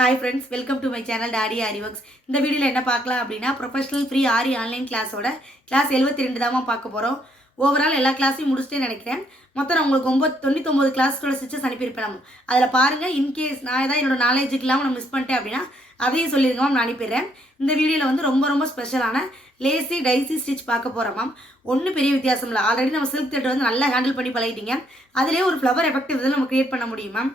Hi friends, welcome to my channel Daddy Ari Works. இந்த வீடியோல என்ன பார்க்கலாம் அப்படினா ப்ரொபஷனல் ஃப்ரீ ஆரி ஆன்லைன் கிளாஸோட கிளாஸ் 72 தான் பார்க்க போறோம். ஓவரால் எல்லா கிளாஸையும் முடிச்சிட்டே நினைக்கிறேன். மொத்தம் நான் உங்களுக்கு 99 கிளாஸ்களோட ஸ்டிச்சஸ் அனுப்பி இருப்பேன். அதுல பாருங்க இன் கேஸ் நான் ஏதாவது என்னோட நாலேஜுக்கு இல்லாம நான் மிஸ் பண்ணிட்டேன் அப்படினா அதையும் சொல்லிருங்க மேம், நான் அனுப்பிடுறேன். இந்த வீடியோல வந்து ரொம்ப ஸ்பெஷலான லேசி டைசி ஸ்டிச் பார்க்க போறோம் மேம். ஒன்றும் பெரிய வித்தியாசம் இல்லை. ஆல்ரெடி நம்ம சில்க் த்ரெட் வந்து நல்லா ஹேண்டில் பண்ணி பழகிட்டீங்க. அதிலே ஒரு ஃப்ளவர் எஃபெக்ட் இதில் நம்ம கிரியேட் பண்ண முடியும் மேம்.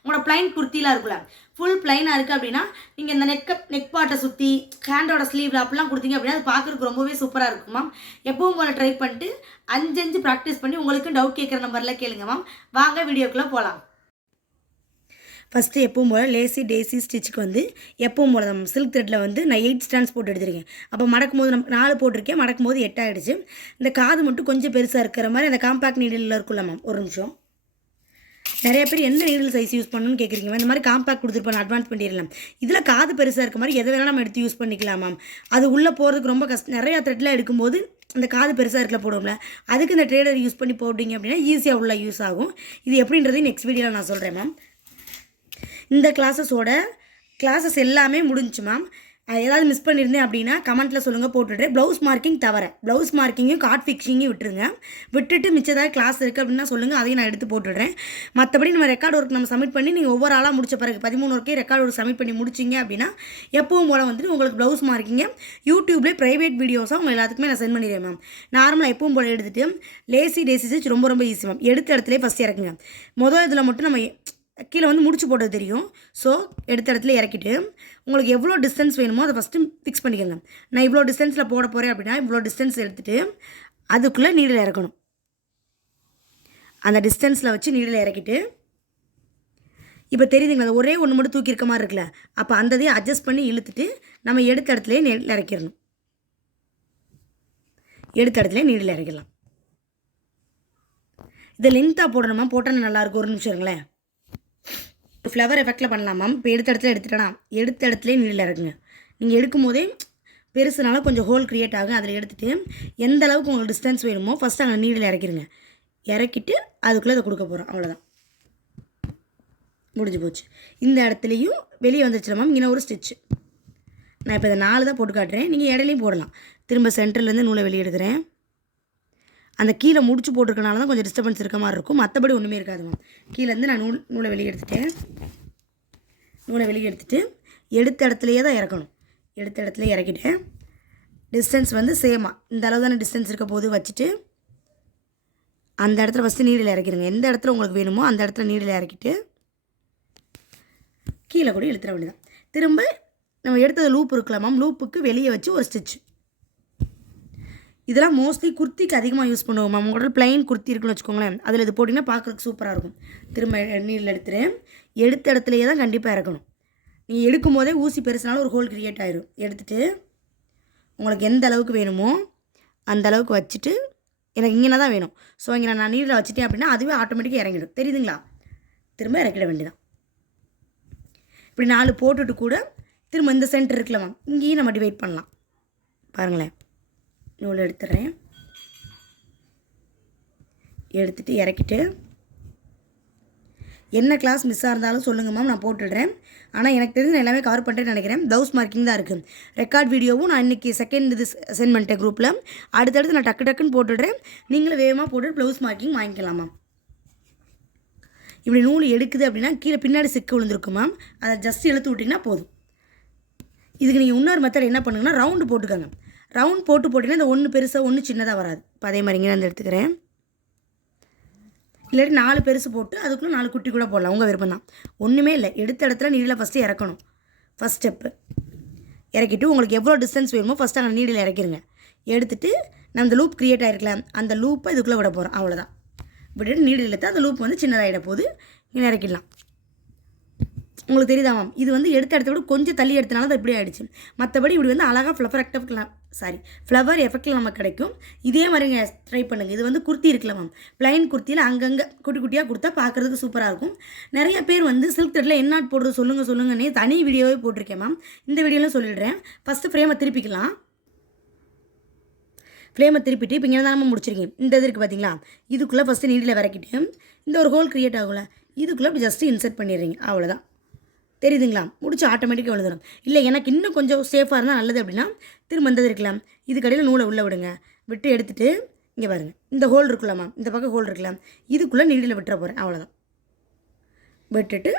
உங்களோட பிளைன் குர்த்திலாம் இருக்குல்ல, ஃபுல் பிளைனாக இருக்குது அப்படின்னா நீங்கள் இந்த நெக் பார்ட்டை சுற்றி ஹேண்டோட ஸ்லீவில் அப்படிலாம் கொடுத்தீங்க அப்படின்னா அது பார்க்குறதுக்கு ரொம்பவே சூப்பராக இருக்கும் மேம். எப்பவும் போல் ட்ரை பண்ணிட்டு 5 ப்ராக்டிஸ் பண்ணி உங்களுக்கு டவுட் கேட்குற நம்பரில் கேளுங்க மேம். வாங்க வீடியோக்குள்ளே போகலாம். ஃபஸ்ட்டு எப்பவும் போல் லேசி டேசி ஸ்டிச்சுக்கு வந்து எப்பவும் போல் தான் சில்க் த்ரெட்டில் வந்து நான் 8 ஸ்டாண்ட்ஸ் போட்டு எடுத்துருக்கேன். அப்போ மடக்கும் போது நம்ம 4 போட்டிருக்கேன், மடக்கும் போது 8 ஆகிடுச்சு. இந்த காது மட்டும் கொஞ்சம் பெருசாக இருக்கிற மாதிரி அந்த காம்பேக்ட் நீடில் இருக்குல்ல மேம், ஒரு நிமிஷம். நிறைய பேர் எந்த நீடில் சைஸ் யூஸ் பண்ணணும்னு கேட்குறீங்க. இந்த மாதிரி காம்பேக்ட் கொடுத்துருப்பாங்க, அட்வான்ஸ் பண்ணிடலாம். இதில் காது பெருசாக இருக்க மாதிரி எதை வேணால் நம்ம எடுத்து யூஸ் பண்ணிக்கலாம் மேம். அது உள்ளே போகிறதுக்கு ரொம்ப கஷ்டம். நிறையா த்ரெட்டில் எடுக்கும்போது அந்த காது பெருசாக இருக்கல போடுவோம்ல, அதுக்கு இந்த ட்ரேடர் யூஸ் பண்ணி போட்டிங்க அப்படின்னா ஈஸியாக உள்ள யூஸ் ஆகும். இது எப்படின்றதையும் நெக்ஸ்ட் வீடியோவில் நான் சொல்கிறேன் மேம். இந்த கிளாஸஸ் எல்லாமே முடிஞ்சு மேம். ஏதாவது மிஸ் பண்ணியிருந்தேன் அப்படின்னா கமெண்ட்டில் சொல்லுங்கள், போட்டுவிட்றேன். ப்ளவுஸ் மார்க்கிங் தவிர ப்ளவுஸ் மார்க்கிங்கும் கார்ட் ஃபிக்ஸிங்கும் விட்டுட்டு மிச்சதாக கிளாஸ் இருக்குது அப்படின்னா சொல்லுங்கள், அதையும் நான் எடுத்து போட்டுவிட்றேன். மற்றபடி நம்ம ரெக்கார்ட் ஒர்க் நம்ம சப்மிட் பண்ணி நீங்கள் ஒவ்வொரு ஆளாக முடிச்ச பிறகு 13 ஒர்க்கே ரெக்கார்ட் ஒர்க் சப்மிட் பண்ணி முடிச்சிங்க அப்படின்னா எப்பவும் போல் வந்துட்டு உங்களுக்கு ப்ளவுஸ் மார்க்கிங்க யூடியூப்லேயே ப்ரைவேட் வீடியோஸாக உங்கள் எல்லாத்துக்குமே நான் சென்ட் பண்ணிடுறேன் மேம். நார்மலாக எப்பவும் போல் எடுத்துகிட்டு லேசி டேசி ஸ்டிச் ரொம்ப ஈஸி மேம். எடுத்த இடத்துல ஃபஸ்ட்டு இறக்குங்க. இதில் மட்டும் நம்ம கீழே வந்து முடிச்சு போட்டது தெரியும். ஸோ எடுத்த இடத்துல இறக்கிட்டு உங்களுக்கு எவ்வளோ டிஸ்டன்ஸ் வேணுமோ அதை ஃபஸ்ட்டு ஃபிக்ஸ் பண்ணிக்கோங்க. நான் இவ்வளோ டிஸ்டன்ஸில் போட போகிறேன் அப்படின்னா இவ்வளோ டிஸ்டன்ஸ் எடுத்துகிட்டு அதுக்குள்ளே நீடில் இறக்கணும். அந்த டிஸ்டன்ஸில் வச்சு நீடில் இறக்கிட்டு இப்போ தெரியுதுங்களா, அது ஒரே ஒன்று மட்டும் தூக்கி இருக்க மாதிரி இருக்குல்ல, அப்போ அந்த இதையும் அட்ஜஸ்ட் பண்ணி இழுத்துட்டு நம்ம எடுத்த இடத்துலேயே நீடில் இறக்கிடணும். எடுத்த இடத்துலேயே நீடில் இறக்கிடலாம். இதை லென்த்தாக போடணுமா, போட்டால் நல்லாயிருக்கும். ஒரு நிமிஷம் இருங்களேன். ஃப்ளவர் எஃபெக்டில் பண்ணலாம் மேம். இப்போ எடுத்த இடத்துலேயே நீடில் இறக்குங்க. நீங்கள் எடுக்கும் போதே பெருசுனால கொஞ்சம் ஹோல் க்ரியேட் ஆகும். அதில் எடுத்துகிட்டு எந்த அளவுக்கு உங்களுக்கு டிஸ்டன்ஸ் வேணுமோ ஃபஸ்ட்டு அங்கே நீடில் இறக்கிடுங்க. இறக்கிட்டு அதுக்குள்ளே அதை கொடுக்க போகிறோம். அவ்வளோதான், முடிஞ்சு போச்சு. இந்த இடத்துலையும் வெளியே வந்துருச்சு மேம். இங்கே ஒரு ஸ்டிச்சு நான் இப்போ இதை 4 தான் போட்டு காட்டுறேன். நீங்கள் இடையிலையும் போடலாம். திரும்ப சென்டர்லேருந்து நூலை வெளியே எடுக்கிறேன். அந்த கீழே முடிச்சு போட்டிருக்கனால தான் கொஞ்சம் டிஸ்டர்பன்ஸ் இருக்க மாதிரி இருக்கும். மற்றபடி ஒன்றுமே இருக்காது மேம். கீழேருந்து நான் நூலை வெளியே எடுத்துட்டேன். நூலை வெளியே எடுத்துகிட்டு எடுத்த இடத்துலையே தான் இறக்கணும். எடுத்த இடத்துல இறக்கிட்டேன். டிஸ்டன்ஸ் வந்து சேமாக இந்த அளவு தானே டிஸ்டன்ஸ் இருக்க போது வச்சுட்டு அந்த இடத்துல ஃபஸ்ட்டு நீடில் இறக்கிடுங்க. எந்த இடத்துல உங்களுக்கு வேணுமோ அந்த இடத்துல நீடில் இறக்கிட்டு கீழே கூட இழுத்துற வேண்டியதான். திரும்ப நம்ம எடுத்தது லூப் இருக்கலாம் மேம். லூப்புக்கு வெளியே வச்சு ஒரு ஸ்டிச். இதெல்லாம் மோஸ்ட்லி குர்த்திக்கு அதிகமாக யூஸ் பண்ணுவோம் மேம். உங்களோட பிளைன் குர்த்தி இருக்குன்னு வச்சுக்கோங்களேன், அதில் இது போட்டிங்கன்னா பார்க்குறதுக்கு சூப்பராக இருக்கும். திரும்ப நீரில் எடுத்த இடத்துலையே தான் கண்டிப்பாக இறக்கணும். நீங்கள் எடுக்கும் போதே ஊசி பெருசுனாலும் ஒரு ஹோல் க்ரியேட் ஆயிடும். எடுத்துகிட்டு உங்களுக்கு எந்த அளவுக்கு வேணுமோ அந்த அளவுக்கு வச்சுட்டு, எனக்கு இங்கே தான் வேணும், ஸோ இங்கே நான் நீரில் வச்சுட்டேன் அப்படின்னா அதுவே ஆட்டோமேட்டிக்காக இறங்கிடும். தெரியுதுங்களா? திரும்ப இறக்கிட வேண்டியதான். இப்படி 4 போட்டுட்டு கூட திரும்ப இந்த சென்டர் இருக்குல்ல மேம், இங்கேயும் நம்ம டிவைட் பண்ணலாம். பாருங்களேன், நூல் எடுத்துடுறேன். எடுத்துகிட்டு இறக்கிட்டு என்ன கிளாஸ் மிஸ்ஸாக இருந்தாலும் சொல்லுங்கள் மேம், நான் போட்டுடுறேன். ஆனால் எனக்கு தெரிஞ்சு நான் எல்லாமே கவர் பண்ணுறேன்னு நினைக்கிறேன். ப்ளவுஸ் மார்க்கிங் தான் இருக்குது. ரெக்கார்ட் வீடியோவும் நான் இன்றைக்கி செகண்ட் இது சென்ட் பண்ணிட்டேன் குரூப்பில். அடுத்தடுத்து நான் டக்குன்னு போட்டுடுறேன். நீங்களும் வேகமாக போட்டு ப்ளவுஸ் மார்க்கிங் வாங்கிக்கலாம் மேம். இப்படி நூல் எடுக்குது அப்படின்னா கீழே பின்னாடி சிக்கு விழுந்துருக்கும் மேம். அதை ஜஸ்ட் இழுத்து விட்டிங்கன்னா போதும். இதுக்கு நீங்கள் இன்னொரு மெத்தட் என்ன பண்ணுங்கன்னா ரவுண்டு போட்டுக்கோங்க. ரவுண்ட் போட்டிங்கன்னா இந்த ஒன்று பெருசாக ஒன்று சின்னதாக வராது. இப்போ அதே மாதிரி இங்கே நான் எடுத்துக்கிறேன். இல்லாட்டி 4 பெருசு போட்டு அதுக்குள்ளே 4 குட்டி கூட போடலாம், உங்கள் விருப்பம் தான். ஒன்றுமே இல்லை, எடுத்த இடத்துல நீடில் ஃபஸ்ட்டு இறக்கணும். ஃபஸ்ட் ஸ்டெப்பு இறக்கிட்டு உங்களுக்கு எவ்வளோ டிஸ்டன்ஸ் வேணுமோ ஃபஸ்ட்டு அங்கே நீடில் இறக்கிடுங்க. எடுத்துகிட்டு நான் அந்த லூப் க்ரியேட் ஆகிருக்கலாம், அந்த லூப்பை இதுக்குள்ளே விட போகிறோம். அவ்வளோதான். விட்டுட்டு நீடில் எடுத்து அந்த லூப் வந்து சின்னதாகிட போது இங்கே இறக்கிடலாம். உங்களுக்கு தெரியுதா மேம்? இது வந்து எடுத்த இடத்த விட கொஞ்சம் தள்ளி எடுத்தனால தான் இப்படி ஆகிடுச்சு. மற்றபடி இப்படி வந்து அழகாக ஃப்ளவர் எஃபெக்டில் நமக்கு கிடைக்கும். இதே மாதிரிங்க ட்ரை பண்ணுங்கள். இது வந்து குர்த்தி இருக்குல்ல மேம், பிளைன் குர்த்தியில் அங்கங்கே குட்டி குட்டியாக கொடுத்தா பார்க்குறதுக்கு சூப்பராக இருக்கும். நிறைய பேர் வந்து சில்க் த்ரெட்டில் என்ன போடுறது சொல்லுங்கன்னே தனி வீடியோவே போட்டிருக்கேன் மேம். இந்த வீடியோவில் சொல்லிடுறேன். ஃபஸ்ட்டு ஃப்ரேமை திருப்பிக்கலாம். ஃப்ளேமை திருப்பிட்டு இப்போ இங்கே தான் நம்ம முடிச்சிருக்கேன். இந்த இது இருக்குது பார்த்தீங்களா, இதுக்குள்ளே ஃபஸ்ட்டு நீடில் விறக்கிட்டு இந்த ஒரு ஹோல் க்ரியேட் ஆகும்ல, இதுக்குள்ளே இப்படி ஜஸ்ட்டு இன்சர்ட் பண்ணிடுறீங்க. அவ்வளோதான். தெரியுதுங்களா? முடிச்சு ஆட்டோமேட்டிக்காக விழுந்துடும். இல்லை எனக்கு இன்னும் கொஞ்சம் சேஃபாக இருந்தால் நல்லது அப்படின்னா திரும்ப இந்த இருக்கலாம், இதுக்கடையில் நூலை உள்ளே விடுங்க. விட்டு எடுத்துகிட்டு இங்கே பாருங்கள், இந்த ஹோல் இருக்குல்ல மேம், இந்த பக்கம் ஹோல் இருக்கலாம், இதுக்குள்ளே நீடில் விட்டுற போகிறேன். அவ்வளோதான். விட்டுட்டு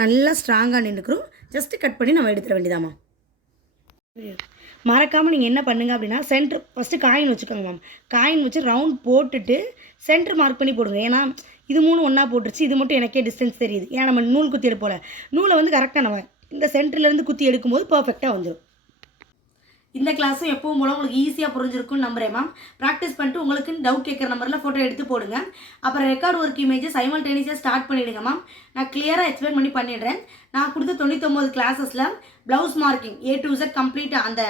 நல்லா ஸ்ட்ராங்காக நின்றுக்கிறோம். ஜஸ்ட்டு கட் பண்ணி நம்ம எடுத்துட வேண்டியதாம்மா. மறக்காமல் நீங்கள் என்ன பண்ணுங்க அப்படின்னா சென்டர் ஃபஸ்ட்டு காயின் வச்சுக்கோங்க மேம். காயின் வச்சு ரவுண்ட் போட்டுட்டு சென்டர் மார்க் பண்ணி போடுங்க. ஏன்னா இது 3 ஒன்றா போட்டுருச்சு, இது மட்டும் எனக்கே டிஸ்டன்ஸ் தெரியுது. ஏன்னா நம்ம நூல் குத்தி எடுப்போல, நூலை வந்து கரெக்டாக நம்ம இந்த சென்டர்லேருந்து குத்தி எடுக்கும்போது பர்ஃபெக்டாக வந்துடும். இந்த கிளாஸும் எப்பவும் போல உங்களுக்கு ஈஸியாக புரிஞ்சிருக்கும்னு நம்புறேன் மேம். ப்ராக்டிஸ் பண்ணிட்டு உங்களுக்கு டவுட் கேட்குற நம்பரில் ஃபோட்டோ எடுத்து போடுங்க. அப்புறம் ரெக்கார்ட் ஒர்க் இமேஜஸ் சைமல்டேனியஸாக ஸ்டார்ட் பண்ணிவிடுங்க மேம். நான் கிளியராக எக்ஸ்பிளைன் பண்ணி பண்ணிடுறேன். நான் கொடுத்த 99 கிளாஸஸில் blouse marking A to Z கம்ப்ளீட்டாக அந்த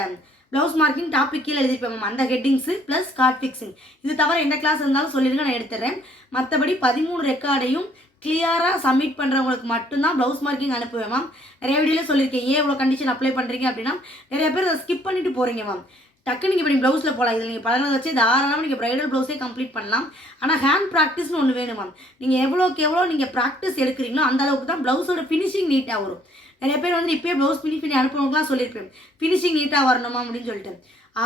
ப்ளவுஸ் மார்க்கிங் டாபிக் கீழே எழுதிருப்பேன் மேம். அந்த ஹெட்டிங்ஸு ப்ளஸ் கார்ட் ஃபிக்ஸிங் இது தவிர எந்த கிளாஸ் இருந்தாலும் சொல்லிடுங்க, நான் எடுத்துடுறேன். மற்றபடி 13 ரெக்கார்டையும் கிளியராக சப்மிட் பண்ணுறவங்களுக்கு மட்டும்தான் ப்ளவுஸ் மார்க்கிங் அனுப்புவேன் மேம். நிறைய வீடியோவில் சொல்லியிருக்கேன், ஏன் இவ்வளோ கண்டிஷன் அப்ளை பண்ணுறீங்க அப்படின்னா நிறைய பேர் அதை ஸ்கிப் பண்ணிட்டு போகிறீங்க மேம். டக்கு நீங்கள் இப்போ நீங்கள் ப்ளவுஸில் போகலாம். இதில் நீங்கள் பழகிறத வச்சு தாராளமாக நீங்கள் ப்ரைடல் ப்ளவுஸே கம்ப்ளீட் பண்ணலாம். ஆனால் ஹேண்ட் ப்ராக்டிஸ்னு ஒன்று வேணும் மேம். நீங்கள் எவ்வளோ நீங்கள் ப்ராக்டிஸ் எடுக்கிறீங்களோ அந்த அளவுக்கு தான் ப்ளவுஸோட ஃபினிஷிங் நீட்டாக வரும். நிறைய பேர் வந்து இப்போயே ப்ளவுஸ் ஃபினிஷ் பண்ணி அனுப்புறவங்களாம் சொல்லியிருப்பேன், ஃபினிஷிங் நீட்டாக வரணுமா அப்படின்னு சொல்லிட்டு.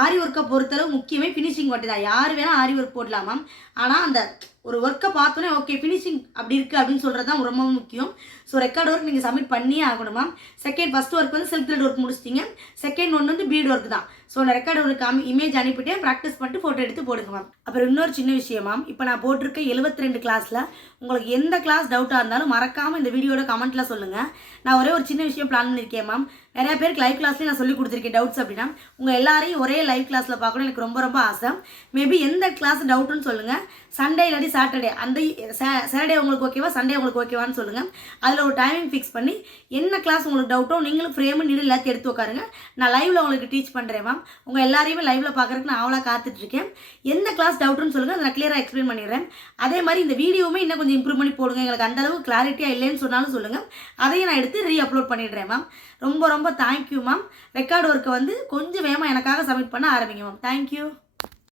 ஆரி ஒர்க்கை பொறுத்தளவு முக்கியமே ஃபினிஷிங் மட்டும் தான். யார் வேணால் ஆரி ஒர்க் போடலாம் மேம். ஆனால் அந்த ஒரு ஒர்க்கை பார்த்தோன்னே ஓகே ஃபினிஷிங் அப்படி இருக்குது அப்படின்னு சொல்கிறது தான் ரொம்ப முக்கியம். ஸோ ரெக்கார்ட் ஒர்க் நீங்கள் சப்மிட் பண்ணியே ஆகணும் மேம். ஃபஸ்ட் ஒர்க் வந்து செல்ஃப் த்ரெட் ஒர்க் முடிச்சிட்டிங்க. செகண்ட் ஒன்று வந்து பீட் ஒர்க் தான். ஸோ நான் ரெக்கார்ட் ஒர்க் இமேஜ் அனுப்பிட்டு ப்ராக்டிஸ் பண்ணிட்டு ஃபோட்டோ எடுத்து போடுங்க மேம். அப்புறம் இன்னொரு சின்ன விஷயம் மேம், இப்போ நான் போட்டிருக்க 72 கிளாஸில் உங்களுக்கு எந்த கிளாஸ் டவுட்டாக இருந்தாலும் மறக்காமல் இந்த வீடியோட கமெண்ட்டில் சொல்லுங்கள். நான் ஒரே ஒரு சின்ன விஷயம் பிளான் பண்ணியிருக்கேன் மேம். நிறைய பேருக்கு லைவ் கிளாஸ்லேயும் நான் சொல்லி கொடுத்துருக்கேன் டவுட்ஸ் அப்படின்னா. உங்கள் எல்லாரையும் ஒரே லைவ் கிளாஸில் பார்க்கணும் எனக்கு ரொம்ப ஆசை. மேபி எந்த கிளாஸ் டவுட்டுன்னு சொல்லுங்கள். சண்டே இல்லாட்டி சாட்டர்டே, அந்த சாட்டர்டே உங்களுக்கு ஓகேவா, சண்டே உங்களுக்கு ஓகேவான்னு சொல்லுங்கள். அதில் ஒரு டைமிங் ஃபிக்ஸ் பண்ணி என்ன கிளாஸ் உங்களுக்கு டவுட்டோ நீங்களும் ஃப்ரேமு நீடு எல்லாத்தையும் எடுத்து உட்காருங்க. நான் லைவில் உங்களுக்கு டீச் பண்ணுறேன் மேம். உங்கள் எல்லாரையுமே லைவில் பார்க்குறதுக்கு நான் அவ்வளோ காத்துட்ருக்கேன். எந்த கிளாஸ் டவுட்டுன்னு சொல்லுங்கள், அதை நான் கிளியராக எக்ஸ்பிளைன் பண்ணிடுறேன். அதே மாதிரி இந்த வீடியோவுமே இன்னும் கொஞ்சம் இம்ப்ரூவ் பண்ணி போடுங்க. எங்களுக்கு அந்தளவு கிளாரிட்டியாக இல்லைன்னு சொன்னாலும் சொல்லுங்கள், அதையும் நான் எடுத்து அப்லோட் பண்ணிடுறேன் மேம். ரொம்ப தேங்க்யூ மேம். ரெக்கார்ட் ஒர்க்கை வந்து கொஞ்சம் வேகமாக எனக்காக சப்மிட் பண்ண ஆரம்பிங்க மேம். தேங்க்யூ.